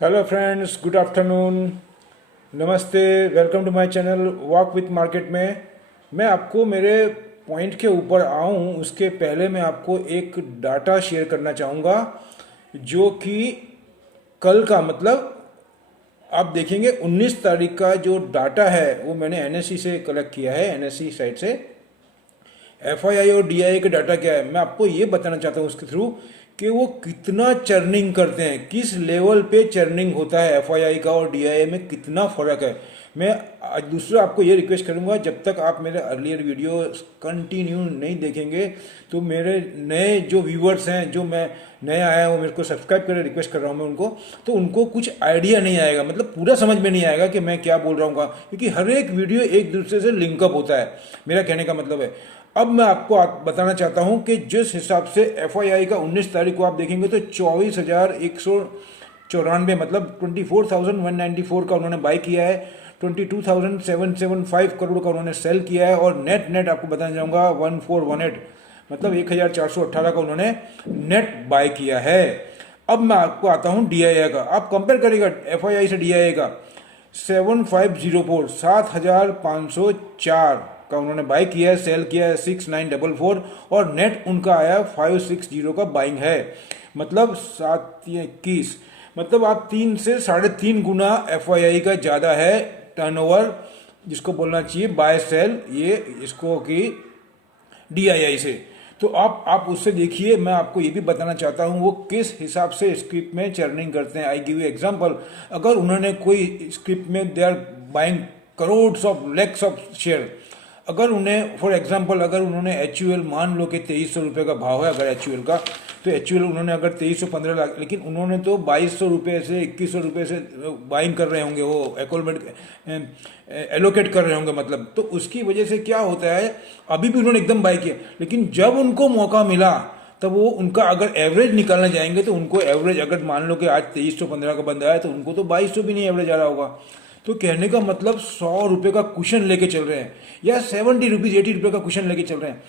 Hello friends, good afternoon, नमस्ते। Welcome to my channel walk with market में। मैं आपको मेरे पॉइंट के ऊपर आऊँ उसके पहले मैं आपको एक डाटा शेयर करना चाहूँगा जो कि कल का मतलब आप देखेंगे 19 तारीख का जो डाटा है वो मैंने एनएससी से कलेक्ट किया है, एनएससी साइट से। एफआईआई और डीआईआई का डाटा क्या है मैं आपको ये बताना चाहता हूँ उसके थ्रू कि वो कितना चर्निंग करते हैं, किस लेवल पे चर्निंग होता है एफआईआई का और डीआईआई में कितना फ़र्क है। मैं आज दूसरा आपको ये रिक्वेस्ट करूंगा, जब तक आप मेरे अर्लियर वीडियो कंटिन्यू नहीं देखेंगे तो मेरे नए जो व्यूवर्स हैं, जो मैं नया आया हूँ, मेरे को सब्सक्राइब करें, रिक्वेस्ट कर रहा हूँ मैं उनको, तो उनको कुछ आइडिया नहीं आएगा, मतलब पूरा समझ में नहीं आएगा कि मैं क्या बोल रहा हूँ, क्योंकि हर एक वीडियो एक दूसरे से लिंकअप होता है। मेरा कहने का मतलब है, अब मैं आपको बताना चाहता हूं कि जिस हिसाब से एफआईआई का 19 तारीख को आप देखेंगे तो 24,194 मतलब 24,194 का उन्होंने बाई किया है, 22,775 करोड़ का उन्होंने सेल किया है, और नेट नेट आपको बताना चाहूँगा 1418 मतलब 1,418 का उन्होंने नेट बाय किया है। अब मैं आपको आता हूँ डीआईआई का, आप कंपेयर करिएगा एफआईआई से डीआईआई का। 7504 7,504 का उन्होंने बाई किया है, सेल किया है 6,944, और नेट उनका आया 560 का बाइंग है, मतलब 7,21, मतलब आप 3 से 3.5 गुना एफआईआई का ज़्यादा है टर्नओवर, जिसको बोलना चाहिए बाय सेल, ये इसको कि डीआईआई से। तो आप उससे देखिए, मैं आपको ये भी बताना चाहता हूँ वो किस हिसाब से स्क्रिप्ट में चर्निंग करते हैं। आई गिव यू एग्जांपल, अगर उन्होंने कोई स्क्रिप्ट में they are buying crores of lakhs of share, अगर उन्हें फॉर एग्जांपल अगर उन्होंने एचयूएल मान लो कि 2300 रुपये का भाव है अगर एचयूएल का, तो एचयूएल उन्होंने अगर 2315 लाख, लेकिन उन्होंने तो 2200 रुपये से 2100 रुपये से बाइंग कर रहे होंगे, वो एकोलमेंट एलोकेट कर रहे होंगे, मतलब तो उसकी वजह से क्या होता है, अभी भी उन्होंने एकदम बाई किया, लेकिन जब उनको मौका मिला तब वो उनका अगर एवरेज निकालने जाएंगे तो उनको एवरेज, अगर मान लो कि आज 2315 का बंदा है तो उनको तो 2200 भी नहीं एवरेज आ रहा होगा। तो कहने का मतलब 100 रुपये का कुशन लेके चल रहे हैं, या 70 रुपीज़ 80 रुपये का कुशन लेके चल रहे हैं,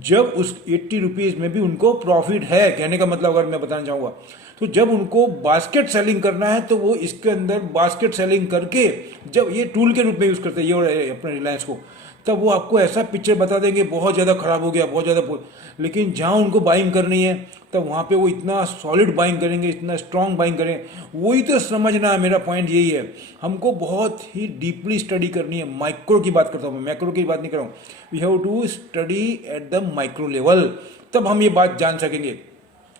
जब उस 80 रुपीज़ में भी उनको प्रॉफिट है। कहने का मतलब अगर मैं बताना चाहूँगा, तो जब उनको बास्केट सेलिंग करना है तो वो इसके अंदर बास्केट सेलिंग करके, जब ये टूल के रूप में यूज़ करते हैं ये और अपने रिलायंस को, तब वो आपको ऐसा पिक्चर बता देंगे बहुत ज़्यादा ख़राब हो गया, बहुत ज़्यादा, लेकिन जहाँ उनको बाइंग करनी है तब वहाँ पे वो इतना सॉलिड बाइंग करेंगे, इतना स्ट्रॉन्ग बाइंग करेंगे। वही तो समझना है, मेरा पॉइंट यही है, हमको बहुत ही डीपली स्टडी करनी है। माइक्रो की बात करता हूँ मैं, मैक्रो की बात नहीं कर रहा हूँ। We have to study at the micro level, तब हम ये बात जान सकेंगे।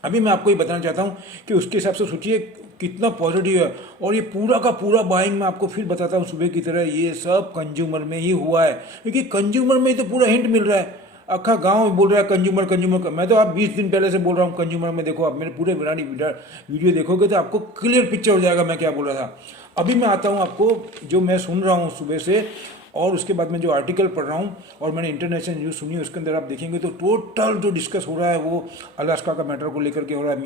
अभी मैं आपको ये बताना चाहता हूँ कि उसके हिसाब से सोचिए कितना पॉजिटिव है, और ये पूरा का पूरा बाइंग मैं आपको फिर बताता हूँ सुबह की तरह, ये सब कंज्यूमर में ही हुआ है, क्योंकि कंज्यूमर में ही तो पूरा हिंट मिल रहा है। अखा गांव बोल रहा है कंज्यूमर कंज्यूमर, मैं तो आप 20 दिन पहले से बोल रहा हूँ कंज्यूमर में। देखो आप मेरे पूरे पुरानी वीडियो देखोगे तो आपको क्लियर पिक्चर हो जाएगा मैं क्या बोल रहा था। अभी मैं आता हूँ आपको जो मैं सुन रहा हूँ सुबह से, और उसके बाद में जो आर्टिकल पढ़ रहा हूँ और मैंने इंटरनेशनल न्यूज़ सुनी, उसके अंदर आप देखेंगे तो टोटल जो डिस्कस हो रहा है वो अलास्का का मैटर को लेकर के हो रहा है।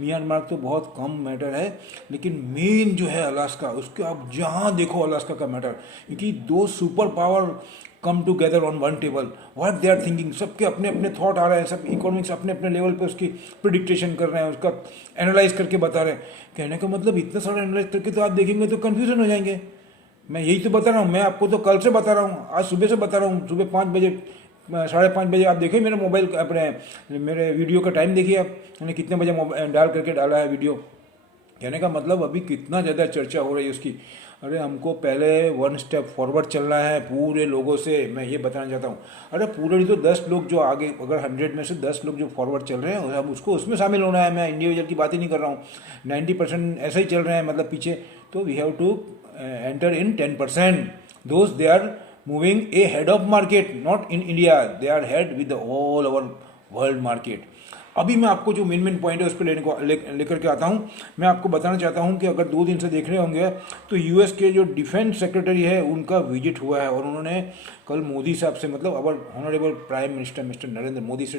म्यांमार तो बहुत कम मैटर है, लेकिन मेन जो है अलास्का, उसके आप जहाँ देखो अलास्का का मैटर, क्योंकि दो super power come together on one table, what they are thinking, सबके अपने अपने थॉट आ रहे हैं, सब इकोनॉमिक्स अपने अपने लेवल पे उसकी प्रिडिक्टेशन कर रहे हैं, उसका एनालाइज करके बता रहे हैं। कहने का मतलब इतना सारा एनालाइज करके तो आप देखेंगे तो कन्फ्यूजन हो जाएंगे। मैं यही तो बता रहा हूँ, मैं आपको तो कल से बता रहा हूँ, आज सुबह से बता रहा हूँ, सुबह 5 बजे 5:30 आप देखिए मेरे मोबाइल अपने मेरे वीडियो का टाइम देखिए आप, मैंने कितने बजे डाल करके डाला है वीडियो। कहने का मतलब अभी कितना ज़्यादा चर्चा हो रही है उसकी। अरे हमको पहले 1 स्टेप फॉरवर्ड चलना है पूरे लोगों से, मैं ये बताना चाहता हूँ। अरे पूरे नहीं तो 10 लोग जो आगे, अगर 100 में से 10 लोग जो फॉरवर्ड चल रहे हैं अब उसको उसमें शामिल होना है। मैं इंडिविजुअल की बात ही नहीं कर रहा हूँ, 90% ऐसे ही चल रहे हैं मतलब पीछे, तो we have to enter in 10%. Those they are moving a head of market, not in India. They are head with the all our world market. अभी मैं आपको जो मेन पॉइंट है उस पर लेकर के आता हूँ। मैं आपको बताना चाहता हूँ कि अगर 2 दिन से देख रहे होंगे तो यूएस के जो डिफेंस सेक्रेटरी है उनका विजिट हुआ है, और उन्होंने कल मोदी साहब से, मतलब our honourable prime minister mister Narendra Modi से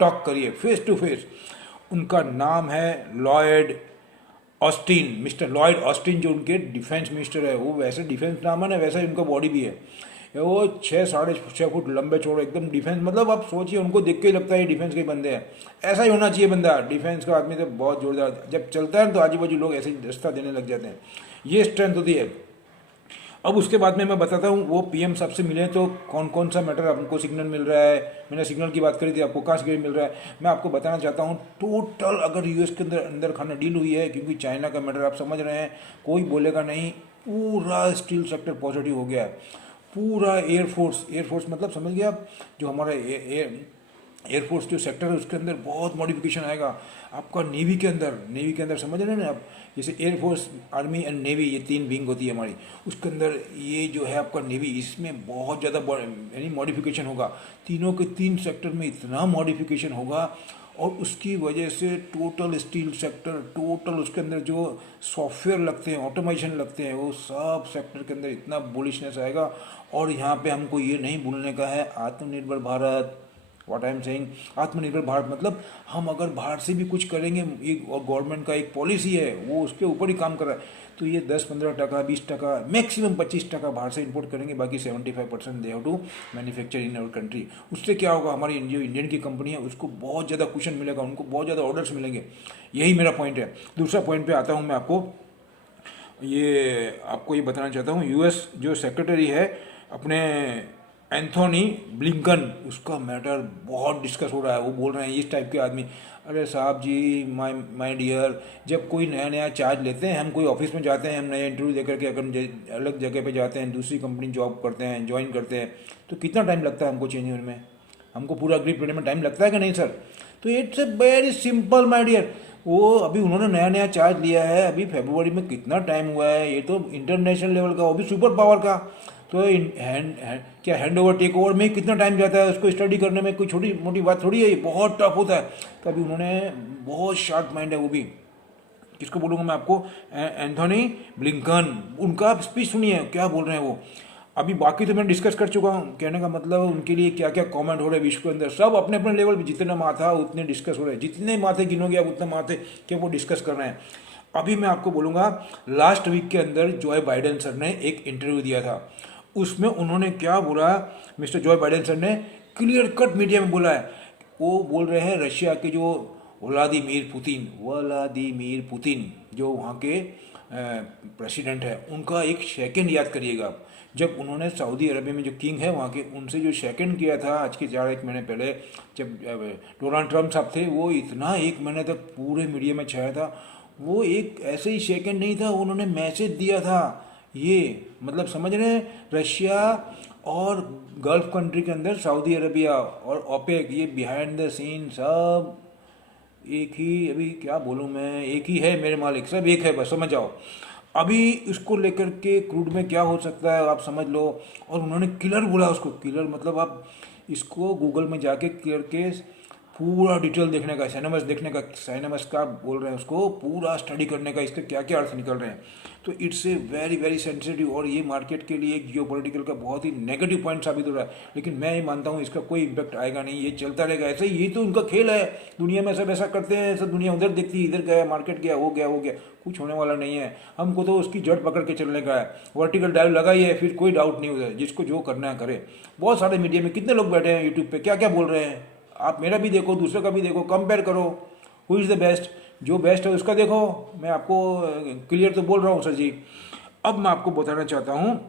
टॉक करिए फेस टू फेस। उनका नाम है Lloyd Austin, mister Lloyd Austin, जो उनके डिफेंस मिनिस्टर है। वो वैसे डिफेंस नाम है ना, वैसा ही उनका बॉडी भी है। वो 6 साढ़े 6 फुट लंबे चौड़े एकदम डिफेंस, मतलब आप सोचिए उनको देख के ही लगता है डिफेंस के बंदे हैं। ऐसा ही होना चाहिए बंदा, डिफेंस का आदमी तो बहुत जोरदार, जब चलता है तो आजू बाजू लोग ऐसे ही रास्ता देने लग जाते हैं। ये स्ट्रेंथ होती है। अब उसके बाद में मैं बताता हूँ वो पीएम साहब से मिले तो कौन कौन सा मैटर आपको सिग्नल मिल रहा है। मैंने सिग्नल की बात करी थी, आपको कहाँ सिग्नल मिल रहा है मैं आपको बताना चाहता हूँ। टोटल अगर यूएस के अंदर अंदर खाना डील हुई है, क्योंकि चाइना का मैटर आप समझ रहे हैं, कोई बोलेगा नहीं, पूरा स्टील सेक्टर पॉजिटिव हो गया है। पूरा एयरफोर्स मतलब समझ गया आप, जो हमारा एयरफोर्स जो सेक्टर है उसके अंदर बहुत मॉडिफिकेशन आएगा। आपका नेवी के अंदर समझ रहे हैं ना आप, जैसे एयरफोर्स, आर्मी एंड नेवी, ये 3 विंग होती है हमारी, उसके अंदर ये जो है आपका नेवी, इसमें बहुत ज़्यादा यानी मॉडिफिकेशन होगा। तीनों के 3 सेक्टर में इतना मॉडिफिकेशन होगा, और उसकी वजह से टोटल स्टील सेक्टर, टोटल उसके अंदर जो सॉफ्टवेयर लगते हैं, ऑटोमेशन लगते हैं, वो सब सेक्टर के अंदर इतना बुलिशनेस आएगा। और यहाँ पे हमको ये नहीं भूलने का है, आत्मनिर्भर Bharat, what I am saying, आत्मनिर्भर भारत मतलब हम अगर बाहर से भी कुछ करेंगे, ये गवर्नमेंट का एक पॉलिसी है, वो उसके ऊपर ही काम कर रहा है। तो ये 10-15%, 20%, मैक्सिमम 25% बाहर से इंपोर्ट करेंगे, बाकी 75% they have to manufacture in our country. उससे क्या होगा, हमारी जो इंडियन की कंपनी है उसको बहुत ज़्यादा कुशन मिलेगा, उनको बहुत ज़्यादा ऑर्डर्स मिलेंगे। यही मेरा पॉइंट है। दूसरा पॉइंट पे आता हूँ मैं आपको ये बताना चाहता हूँ, यूएस जो सेक्रेटरी है अपने एंथोनी ब्लिंकन, उसका मैटर बहुत डिस्कस हो रहा है। वो बोल रहे हैं इस टाइप के आदमी, अरे साहब जी, माय डियर, जब कोई नया नया चार्ज लेते हैं, हम कोई ऑफिस में जाते हैं, हम नया इंटरव्यू देकर के अगर अलग जगह पे जाते हैं, दूसरी कंपनी जॉब करते हैं, ज्वाइन करते हैं, तो कितना टाइम लगता है हमको चेंज होने में? हमको पूरा अग्री करने में टाइम लगता है कि नहीं सर? तो it's a very simple my dear. वो अभी उन्होंने नया नया चार्ज लिया है, अभी फरवरी में कितना टाइम हुआ है, ये तो इंटरनेशनल लेवल का, वो भी सुपर पावर का। तो क्या हैंड ओवर टेक ओवर में कितना टाइम जाता है, उसको स्टडी करने में कोई छोटी मोटी बात थोड़ी है, ये बहुत टफ होता है। तो अभी उन्होंने, बहुत शार्प माइंड है वो भी, किसको बोलूँगा मैं आपको, एंथोनी ब्लिंकन, उनका स्पीच सुनिए क्या बोल रहे हैं वो। अभी बाकी तो मैं डिस्कस कर चुका हूँ, कहने का मतलब उनके लिए क्या क्या कमेंट हो रहे हैं विश्व के अंदर, सब अपने अपने लेवल पे जितने माथा उतने डिस्कस हो रहे हैं, जितने माथे गिनोगे आप उतने माथे कि वो डिस्कस कर रहे हैं। अभी मैं आपको बोलूँगा, लास्ट वीक के अंदर जॉय बाइडेन सर ने एक इंटरव्यू दिया था, उसमें उन्होंने क्या बोला, मिस्टर जॉय बाइडेन सर ने क्लियर कट मीडिया में बोला है। वो बोल रहे हैं रशिया के जो व्लादिमीर पुतिन जो वहाँ के प्रेसिडेंट है, उनका एक सेकंड याद करिएगा आप, जब उन्होंने सऊदी अरबिया में जो किंग है वहाँ के, उनसे जो सेकंड किया था आज के 4-1 महीने पहले, जब डोनाल्ड ट्रंप साहब थे, वो इतना 1 महीने तक पूरे मीडिया में छाया था। वो एक ऐसे ही सेकंड नहीं था, उन्होंने मैसेज दिया था। ये मतलब समझ रहे हैं, रशिया और गल्फ कंट्री के अंदर सऊदी अरबिया और ओपेक, ये बिहाइंड द सीन सब एक ही, अभी क्या बोलूँ मैं, एक ही है मेरे मालिक, सब एक है, बस समझ जाओ। अभी इसको लेकर के क्रूड में क्या हो सकता है आप समझ लो। और उन्होंने किलर बोला उसको, किलर मतलब आप इसको गूगल में जाके किलर के पूरा डिटेल देखने का, साइनमस का बोल रहे हैं उसको, पूरा स्टडी करने का, इसके क्या क्या अर्थ निकल रहे हैं। तो it's a very very sensitive, और ये मार्केट के लिए एक जियोपॉलिटिकल का बहुत ही नेगेटिव पॉइंट साबित हो रहा है। लेकिन मैं ये मानता हूँ इसका कोई इम्पैक्ट आएगा नहीं, ये चलता रहेगा ऐसे ही, यही तो उनका खेल है। दुनिया में सब ऐसा करते हैं, सब दुनिया उधर देखती है, इधर गया मार्केट गया, हो गया, कुछ होने वाला नहीं है। हमको तो उसकी जड़ पकड़ के चलने का है, वर्टिकल डाइव लगाई है, फिर कोई डाउट नहीं होता है, जिसको जो करना है करे। बहुत सारे मीडिया में कितने लोग बैठे हैं यूट्यूब पे, क्या क्या बोल रहे हैं, आप मेरा भी देखो, दूसरे का भी देखो, कंपेयर करो, हु इज़ द बेस्ट, जो बेस्ट है उसका देखो। मैं आपको क्लियर तो बोल रहा हूँ सर जी। अब मैं आपको बताना चाहता हूँ,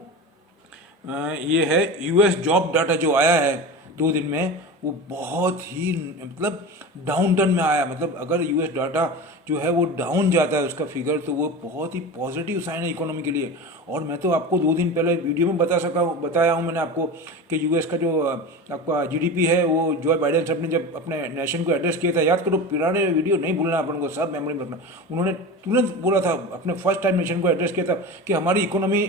ये है यूएस जॉब डाटा जो आया है 2 दिन में, वो बहुत ही मतलब डाउन टर्न में आया। मतलब अगर यूएस डाटा जो है वो डाउन जाता है उसका फिगर, तो वो बहुत ही पॉजिटिव साइन है इकोनॉमी के लिए। और मैं तो आपको 2 दिन पहले वीडियो में बताया हूँ मैंने आपको कि यूएस का जो आपका जीडीपी है, वो जो बाइडेन साहब ने जब अपने नेशन को एड्रेस किया था, याद करो, पुराने वीडियो नहीं भूलना अपन को, सब मेमोरी में रखना। उन्होंने तुरंत बोला था, अपने फर्स्ट टाइम नेशन को एड्रेस किया था कि हमारी इकोनॉमी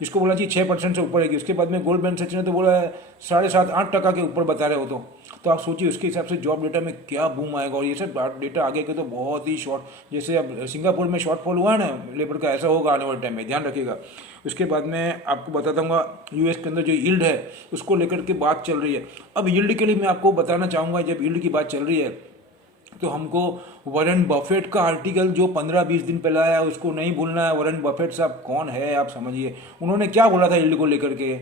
जिसको बोला चाहिए 6% से ऊपर है। उसके बाद में गोल्डमैन सच ने तो बोला है 7.5-8% के ऊपर बता रहे हो। तो आप सोचिए उसके हिसाब से जॉब डेटा में क्या बूम आएगा। और ये सब डेटा आगे के तो बहुत ही शॉर्ट, जैसे अब सिंगापुर में शॉर्टफॉल हुआ है ना लेबर का, ऐसा होगा आने वाले टाइम में, ध्यान रखिएगा। उसके बाद में आपको बता दूंगा यूएस के अंदर जो यील्ड है उसको लेकर के बात चल रही है। अब यील्ड के लिए मैं आपको बताना चाहूँगा, जब यील्ड की बात चल रही है तो हमको वॉरेन बफेट का आर्टिकल जो 15-20 दिन पहले आया उसको नहीं भूलना है। वॉरेन बफेट साहब कौन है आप समझिए, उन्होंने क्या बोला था यील्ड को लेकर के,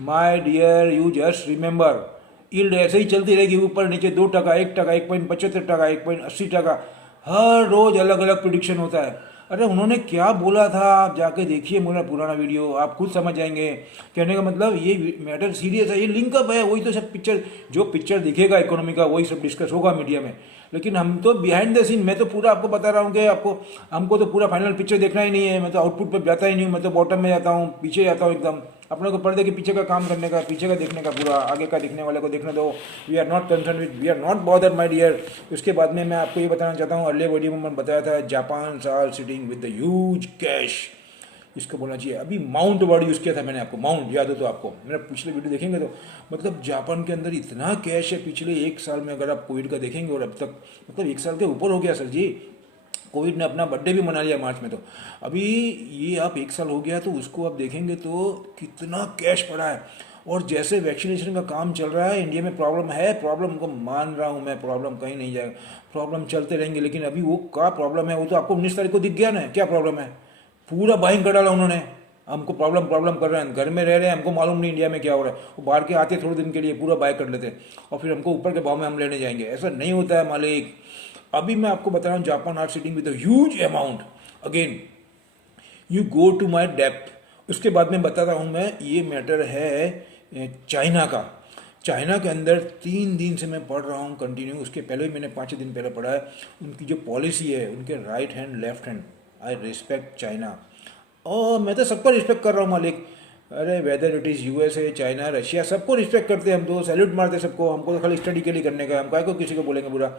my dear you just remember, yield ऐसे ही चलती रहेगी, ऊपर नीचे 2%, 1%, 1.75%, 1.80%, हर रोज अलग अलग प्रिडिक्शन होता है। अरे उन्होंने क्या बोला था, आप जाके देखिए मेरा पुराना वीडियो, आप खुद समझ जाएंगे। कहने का मतलब ये मैटर सीरियस है, ये लिंकअप है, वही तो सब पिक्चर, जो पिक्चर दिखेगा इकोनॉमी का वही सब डिस्कस होगा मीडिया में। लेकिन हम तो बिहाइंड द सीन, मैं तो पूरा आपको बता रहा हूँ कि आपको, हमको तो पूरा फाइनल पिक्चर देखना ही नहीं है, मैं तो आउटपुट पर जाता ही नहीं हूँ, मैं तो बॉटम में जाता हूँ, पीछे जाता हूँ एकदम। अपने को पर्दे के पीछे का काम करने का, पीछे का देखने का, पूरा आगे का दिखने वाले को देखने दो। We are not concern with, we are not bothered my dear. उसके बाद में मैं आपको ये बताना चाहता हूँ, अर्ली वीडियो में मैंने बताया था Japan are sitting with the huge cash, इसको बोलना चाहिए। अभी माउंट वर्ड यूज़ किया था मैंने, आपको माउंट याद हो तो आपको, मेरा पिछले वीडियो देखेंगे तो, मतलब जापान के अंदर इतना कैश है पिछले 1 साल में, अगर आप कोविड का देखेंगे, और अब तक मतलब 1 साल के ऊपर हो गया सर जी। कोविड ने अपना बर्थडे भी मना लिया मार्च में, तो अभी ये आप 1 साल हो गया तो उसको आप देखेंगे तो कितना कैश पड़ा है। और जैसे वैक्सीनेशन का काम चल रहा है, इंडिया में प्रॉब्लम है, प्रॉब्लम को मान रहा हूँ मैं, प्रॉब्लम कहीं नहीं जाएगा, प्रॉब्लम चलते रहेंगे, लेकिन अभी वो क्या प्रॉब्लम है वो तो आपको 19 तारीख को दिख गया ना, क्या प्रॉब्लम है। पूरा बाइंग कर डाला उन्होंने, हमको प्रॉब्लम प्रॉब्लम कर रहे हैं, घर में रह रहे हैं, हमको मालूम नहीं इंडिया में क्या हो रहा है, वो बाहर के आते थोड़े दिन के लिए पूरा बाय कर लेते और फिर हमको ऊपर के भाव में हम लेने जाएंगे, ऐसा नहीं होता है मालिक। अभी मैं आपको बता रहा हूँ, Japan are sitting with huge amount, again you go to my depth. उसके बाद में बताता हूँ मैं, ये मैटर है चाइना का। चाइना के अंदर 3 दिन से मैं पढ़ रहा हूँ कंटिन्यू, उसके पहले भी मैंने 5 दिन पहले पढ़ा है। उनकी जो पॉलिसी है, उनके right hand left hand, I respect China, और मैं तो सबको रिस्पेक्ट कर रहा हूँ मालिक। अरे whether it is USA, China, Russia, सबको रिस्पेक्ट करते हैं हम तो, सैल्यूट मारते हैं सबको, हमको तो खाली स्टडी के लिए करने का है, हम काय को किसी को बोलेंगे बुरा।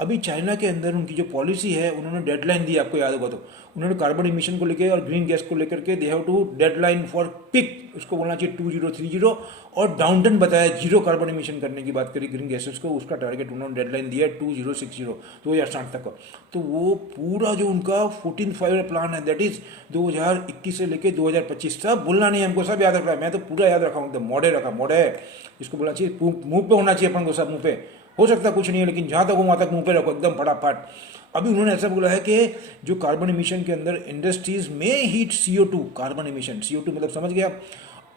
अभी चाइना के अंदर उनकी जो पॉलिसी है, उन्होंने डेडलाइन दी, आपको याद होगा तो, उन्होंने कार्बन इमिशन को लेकर और ग्रीन गैस को लेकर के, they have to deadline for peak, उसको बोलना चाहिए 2030, और डाउनटन बताया, जीरो कार्बन इमिशन करने की बात करी ग्रीन गैसेस को, उसका टारगेट उन्होंने डेडलाइन दिया 2060, 2060 तक का। तो वो पूरा जो उनका 14 प्लान है, दैट इज 2021 से लेकर 2025, सब भूलना नहीं, हमको सब याद रखना है, मैं तो पूरा याद रखा हूँ एकदम, मोड़े रखा, मोड़े इसको बोलना चाहिए, मुंह पे होना चाहिए अपन को, सब मुंह पे, हो सकता कुछ नहीं है, लेकिन जहाँ तक हो वहाँ तक मुंह पे रखो एकदम फटाफट। अभी उन्होंने ऐसा बोला है कि जो कार्बन इमिशन के अंदर, इंडस्ट्रीज में heat CO2, carbon emission CO2 मतलब समझ गया,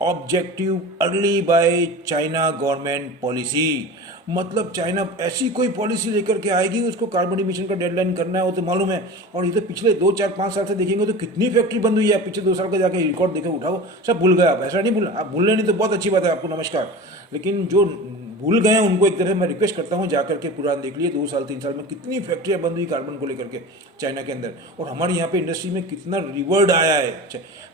objective early by China government policy, मतलब चाइना ऐसी कोई पॉलिसी लेकर के आएगी, उसको कार्बन इमिशन का डेडलाइन करना है, वो तो मालूम है। और ये तो पिछले 2 4 5 साल से देखेंगे तो कितनी फैक्ट्री बंद हुई है, पिछले 2 साल का जाके रिकॉर्ड देखे, उठाओ, सब भूल गए आप, ऐसा नहीं भूलना, आप भूल नहीं तो बहुत अच्छी बात है, आपको नमस्कार। लेकिन जो भूल गए हैं उनको एक तरह मैं रिक्वेस्ट करता हूँ, जाकर के पुरान देख लिए, 2 साल 3 साल में कितनी फैक्ट्रियाँ बंद हुई कार्बन को लेकर के चाइना के अंदर, और हमारे यहाँ पे इंडस्ट्री में कितना रिवर्ड आया है।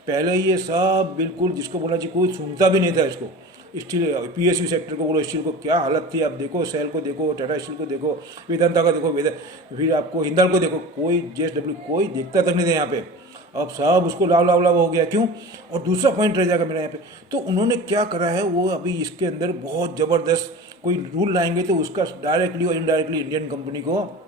पहले ये सब बिल्कुल, जिसको बोलना चाहिए, कोई सुनता भी नहीं था इसको। स्टील, PSU सेक्टर को बोलो, स्टील को क्या हालत थी, आप देखो, सेल को देखो, टाटा स्टील को देखो, वेदांता का देखो, फिर आपको हिंदाल को देखो, कोई JSW कोई देखता तक नहीं था यहाँ पे। अब सब उसको लाव लाव लाव हो गया, क्यों। और दूसरा पॉइंट रह जाएगा मेरा यहाँ पे, तो उन्होंने क्या करा है, वो अभी इसके अंदर बहुत ज़बरदस्त कोई रूल लाएंगे तो उसका डायरेक्टली और इनडायरेक्टली इंडियन कंपनी को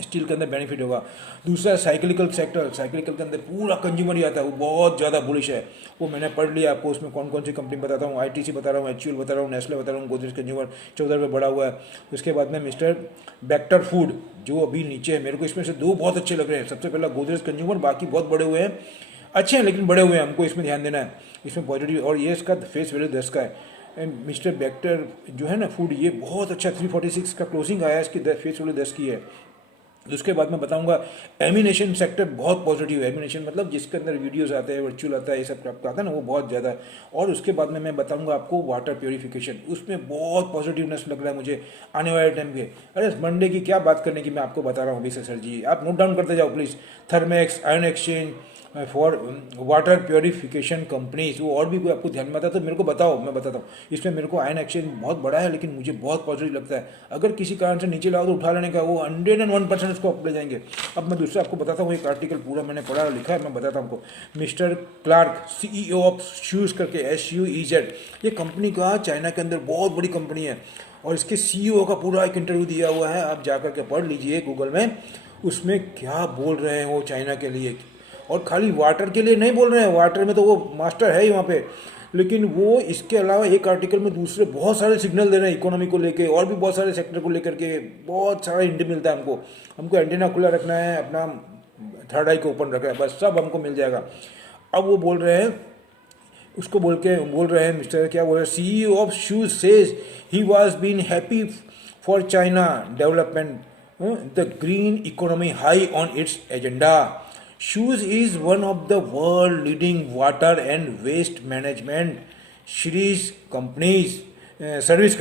स्टील के अंदर बेनिफिट होगा। दूसरा साइक्लिकल सेक्टर, साइक्लिकल के अंदर पूरा कंज्यूमर ही आता है, वो बहुत ज़्यादा बुलिश है, वो मैंने पढ़ लिया, आपको उसमें कौन कौन सी कंपनी बताता हूँ, ITC बता रहा हूँ, HUL बता रहा हूँ, नेस्ले बता रहा हूँ, गोदरेज कंज्यूमर 14 रुपये बढ़ा हुआ है। उसके बाद में मिस्टर बेक्टर फूड जो अभी नीचे है, मेरे को इसमें से 2 बहुत अच्छे लग रहे हैं। सबसे पहला गोदरेज कंज्यूमर, बाकी बहुत बड़े हुए हैं, अच्छे हैं लेकिन बड़े हुए हैं, हमको इसमें ध्यान देना है, इसमें पॉजिटिव। और ये इसका फेस वैल्यू 10 का है। मिस्टर बेक्टर जो है ना फूड, ये बहुत अच्छा 346 का क्लोजिंग आया है, इसकी फेस वैल्यू 10 की है। उसके बाद मैं बताऊंगा एमिनेशन सेक्टर बहुत पॉजिटिव है, एमिनेशन मतलब जिसके अंदर वीडियोस आते हैं, वर्चुअल आता है, ये सब आता है ना, वो बहुत ज़्यादा है। और उसके बाद में मैं बताऊंगा आपको वाटर प्योरीफिकेशन, उसमें बहुत पॉजिटिवनेस लग रहा है मुझे आने वाले टाइम के। अरे मंडे की क्या बात करने की, मैं आपको बता रहा हूँ अभी से सर जी, आप नोट डाउन करते जाओ please. Thermax, ion exchange for water purification companies, वो और भी कोई आपको ध्यान में आता है तो मेरे को बताओ, मैं बताता हूँ। इसमें मेरे को आयन एक्सचेंज बहुत बड़ा है, लेकिन मुझे बहुत पॉजिटिव लगता है, अगर किसी कारण से नीचे लाओ तो उठा लेने का, वो 101% उसको अप ले जाएंगे। अब मैं दूसरा आपको बताता हूँ, एक आर्टिकल पूरा मैंने पढ़ा लिखा है, मैं बताता हूँ आपको। Mister Clark, CEO of Suez करके, SUEZ, ये कंपनी का चाइना के अंदर बहुत बड़ी कंपनी है, और इसके CEO का पूरा एक इंटरव्यू दिया हुआ है, आप जाकर के पढ़ लीजिए गूगल में, उसमें क्या बोल रहे हैं वो चाइना के लिए। और खाली वाटर के लिए नहीं बोल रहे हैं, वाटर में तो वो मास्टर है ही वहाँ पे, लेकिन वो इसके अलावा एक आर्टिकल में दूसरे बहुत सारे सिग्नल दे रहे हैं इकोनॉमी को लेके, और भी बहुत सारे सेक्टर को लेकर के, बहुत सारा इंडिया मिलता है हमको। हमको एंटीना खुला रखना है, अपना थर्ड आई को ओपन रखना है, बस सब हमको मिल जाएगा। अब वो बोल रहे हैं उसको बोल रहे हैं मिस्टर क्या बोल रहे हैं, CEO of Suez says he was been happy for China development the green economy high on its agenda. Suez is one of the world leading water and waste management series companies service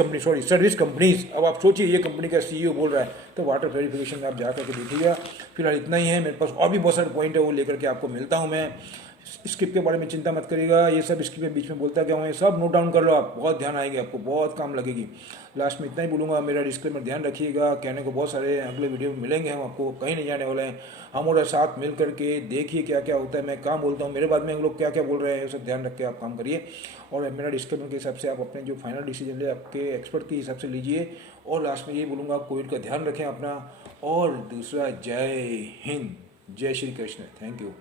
companies. अब आप सोचिए ये company का CEO बोल रहा है, तो water purification में आप जा करके देखिएगा। फिलहाल इतना ही है, मेरे पास और भी बहुत सारे पॉइंट है, वो लेकर के आपको मिलता हूँ मैं। स्किप के बारे में चिंता मत करिएगा, ये सब स्किप में बीच में बोलता क्या हूँ, ये सब नोट डाउन कर लो आप, बहुत ध्यान आएगी आपको, बहुत काम लगेगी। लास्ट में इतना ही बोलूँगा, मेरा डिस्क्लेमर ध्यान रखिएगा, कहने को बहुत सारे अगले वीडियो में मिलेंगे, हम आपको कहीं नहीं जाने वाले हैं। हम और साथ मिल करके देखिए क्या क्या होता है, मैं काम बोलता हूँ, मेरे बाद में हम लोग क्या क्या बोल रहे हैं, सब ध्यान रख के आप काम करिए। और मेरा डिस्क्लेमर के हिसाब से आप अपने जो फाइनल डिसीजन ले आपके एक्सपर्ट के हिसाब से लीजिए। और लास्ट में ये बोलूँगा, कोविड का ध्यान रखें अपना। और दूसरा, जय हिंद, जय श्री कृष्ण, थैंक यू।